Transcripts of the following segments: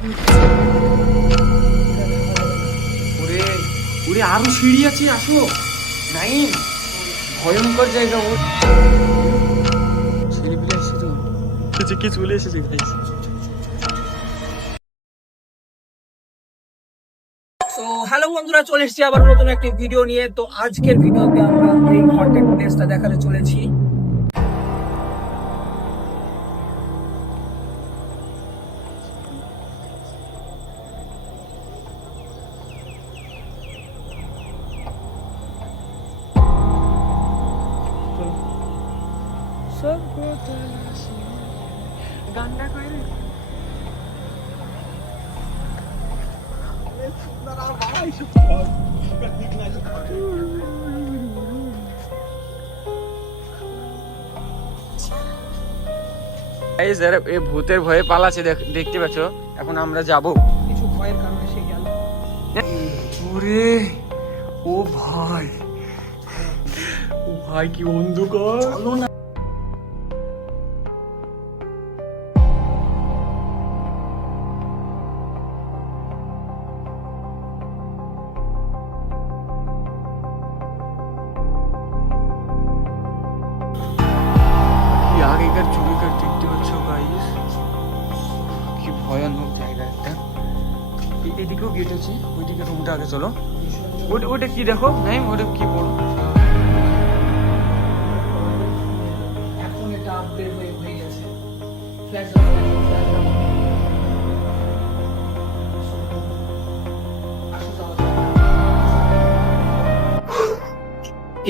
ওরে ওরে আরো সিঁড়ি আছে, আসো। নাইম, ভয়ঙ্কর জায়গা। ও ছেলে পিলে এসেছে তো, কে চলে এসেছে গাইস। তো হ্যালো বন্ধুরা, চলে এসেছি আবার নতুন একটি ভিডিও নিয়ে। তো আজকের ভিডিওতে আমরা এই কন্টেন্ট প্লেসটা দেখাতে চলেছি। গানটা করে ভূতের ভয়ে পালাচ্ছে, দেখতে পাচ্ছ। এখন আমরা যাব কিছু ভয়ের কারণে সে গেল। ওরে ও ভাই, ও ভাই কি অন্ধকার। চলো না, আগেকার যুগেকার দেখতে পাচ্ছ গাইস, কি ভয়ানক জায়গা একটা। এদিকেও গেট আছে, ওইদিকে রুমটা আগে চলো। ওটা কি দেখো নাই, ওটা কি বলো। এখন এটা আপডেট হয়ে গেছে।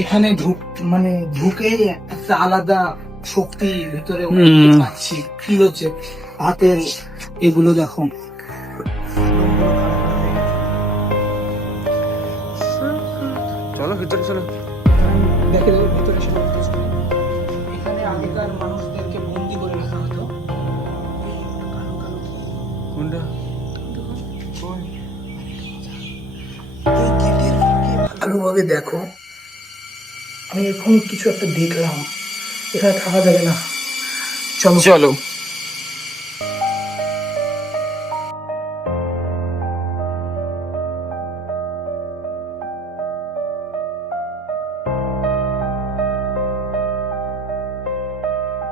এখানে মানে ঢুকেই একটা আলাদা শক্তি ভিতরে পাচ্ছি, ফিল হচ্ছে। হাতের এগুলো দেখো, চলো ভিতরে চলো। দেখে ভিতরে এখানে আগেকার মানুষদেরকে বন্দি করে রাখা হতো। কোনটা ভালোভাবে দেখো। আমি এখন কিছু একটা দেখলাম, এখানে থাকা যাবে না। চলো চলো।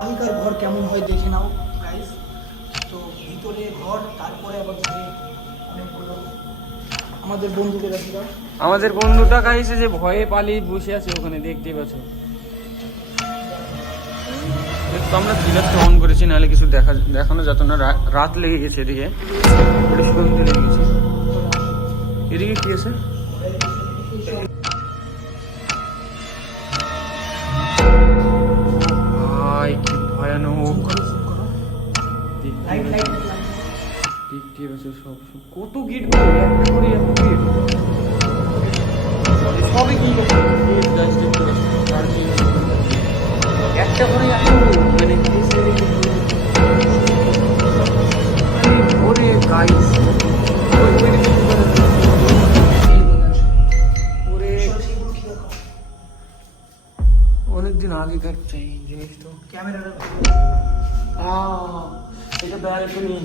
আগেকার ঘর কেমন হয় দেখে নাও গাইস। তো ভিতরে ঘর, তারপরে আবার অনেকগুলো আমাদের বন্ধুকে দেখে দাও। আমাদের বন্ধুটা গাইছে যে ভয়ে পালিয়ে বসে আছে ওখানে, দেখতে পাচ্ছ। আমরা ফিলারটা অন করেছি, নাহলে কিছু দেখানো যেত না। রাত লেগে গেছে এদিকে, সন্ধে লেগে গেছে। এদিকে কি আছে? ভাই কি ভয়ানক দেখতে পাচ্ছ। সব কত গেট, একটা করে এত গেট, সবই কি একটা করে এত মানে ওরে গাইস, ওরে অনেকদিন আগেকার জিনিস তো। ক্যামেরাটা এটা ব্যালকনি।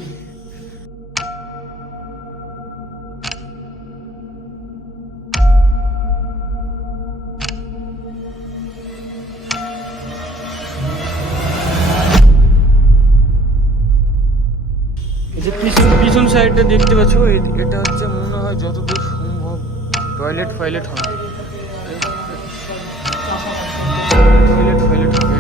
পিছন সাইডটা দেখতে পাচ্ছ, এটা হচ্ছে মনে হয় যতদূর সম্ভব টয়লেট ফয়লেট হবে। টয়লেট ফয়লেট হবে।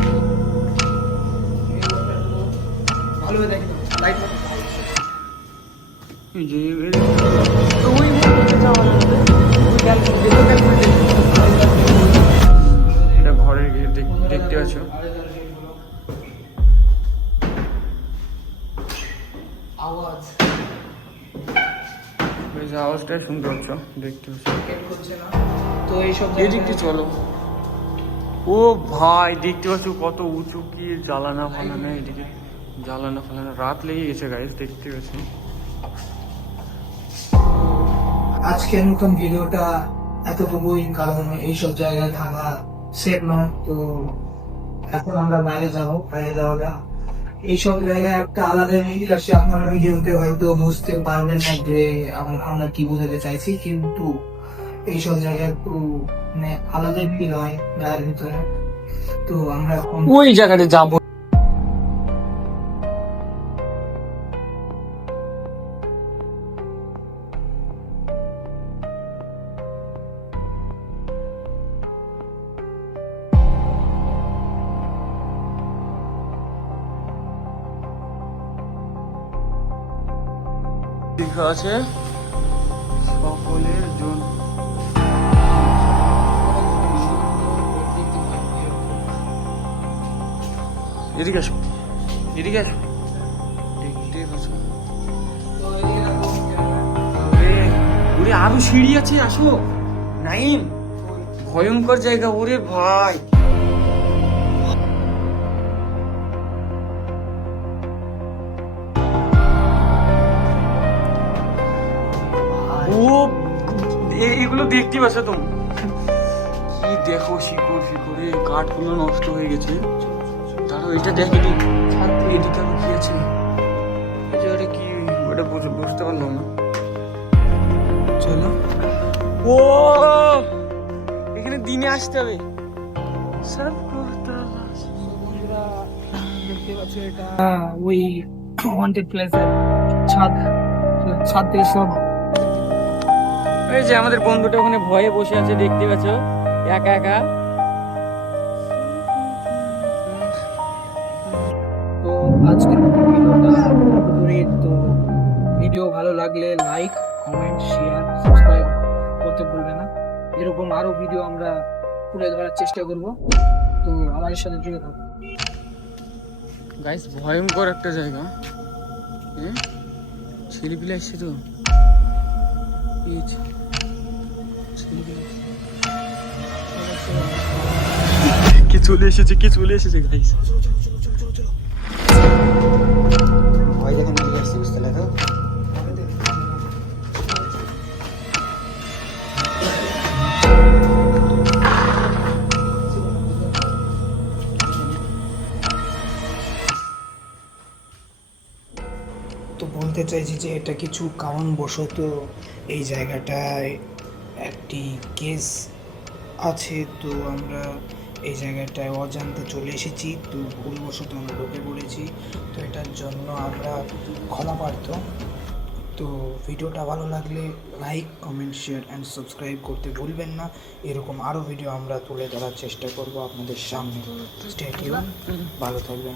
এটা ঘরের দেখতে পাচ্ছ। আওয়াজটা শুনতে পাচ্ছ, দেখতে পাচ্ছ। তো এইসব এদিকটি চলো। ও ভাই দেখতে পাচ্ছ কত উঁচু, কি জ্বালানা ফালানা, এদিকে জ্বালানা ফালানা। রাত লেগে গেছে গাইস, দেখতে পাচ্ছি। আজকের নতুন ভিডিওটা এতটুকুই, কারণ এইসব জায়গায় থাকা সেফ নয়। তো এখন আমরা বাইরে যাবো, বাইরে যাওয়া এইসব জায়গায় একটা আলাদা মিল আছে, আপনারা ভিডিওতে হয়তো বুঝতে পারবেন না যে আমরা কি বোঝাতে চাইছি, কিন্তু এইসব জায়গায় একটু মানে আলাদা ফিল হয় গায়ের ভিতরে। তো আমরা এখন ওই জায়গাটা যাবো। লেখা আছে সকলের জন্য। এদিকে আসো, এদিকে আসো, দেখতে পাচ্ছ? ওরে আরো সিঁড়ি আছে, আসো। নাইম, ভয়ঙ্কর জায়গা ওরে ভাই। ও এগুলো দেখতে পাচ্ছ তুমি? কি দেখো, শিকড় ফিকড়ে কাঠগুলো নষ্ট হয়ে গেছে। দাঁড়াও, এটা দেখেনি, এদিকে আরো কি আছে? এটা কি, ওটা বুঝতে পারলাম না। চলো। ও এখানে দিনে আসতে হবে। দেখতে পাচ্ছ এটা ওই ওয়ান্টেড প্লেসের ছাদ, ছাদ থেকে সব। এই যে আমাদের বন্ধুটা ওখানে ভয়ে বসে আছে, দেখতে পাচ্ছ, একা একা। তো আজকের ভিডিওটা তো ভিডিও ভালো লাগলে লাইক, কমেন্ট, শেয়ার, সাবস্ক্রাইব করতে ভুলবে না। এরকম আরো ভিডিও আমরা তুলে ধরার চেষ্টা করব, তো আমাদের সাথে জুড়ে থাকো। গাইস, ভয়ঙ্কর একটা জায়গা। হ্যাঁ, ছেলেপিলে আসছে তো, কে চলে এসেছে, কে চলে এসেছে গাইস। ভয় দেখে নিয়ে আসছে, বুঝতে লাগো। তো বলতে চাইছি যে এটা কিছু কারণবশত এই জায়গাটায় একটি কেস আছে, তো আমরা এই জায়গাটায় অজান্তে চলে এসেছি, তো ভুলবশত আমরা ঢুকে পড়েছি, তো এটার জন্য আমরা ক্ষমা প্রার্থ। তো ভিডিওটা ভালো লাগলে like, comment, share and subscribe করতে ভুলবেন না। এরকম আরও ভিডিও আমরা তুলে ধরার চেষ্টা করব আপনাদের সামনে। স্টে টিউন, ভালো থাকবেন।